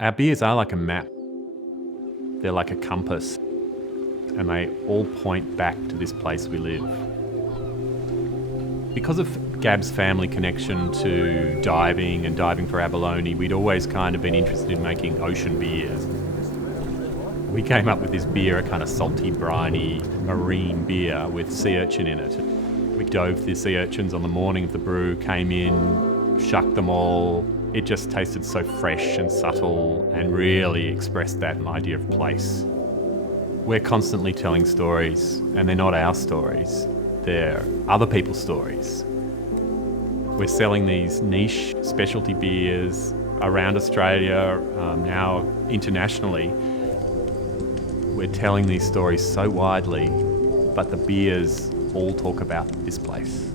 Our beers are like a map. They're like a compass, and they all point back to this place we live. Because of Gab's family connection to diving and diving for abalone, we'd always kind of been interested in making ocean beers. We came up with this beer, a kind of salty, briny, marine beer with sea urchin in it. We dove the sea urchins on the morning of the brew, came in, shucked them all. It just tasted so fresh and subtle and really expressed that idea of place. We're constantly telling stories, and they're not our stories. They're other people's stories. We're selling these niche specialty beers around Australia, now internationally. We're telling these stories so widely, but the beers all talk about this place.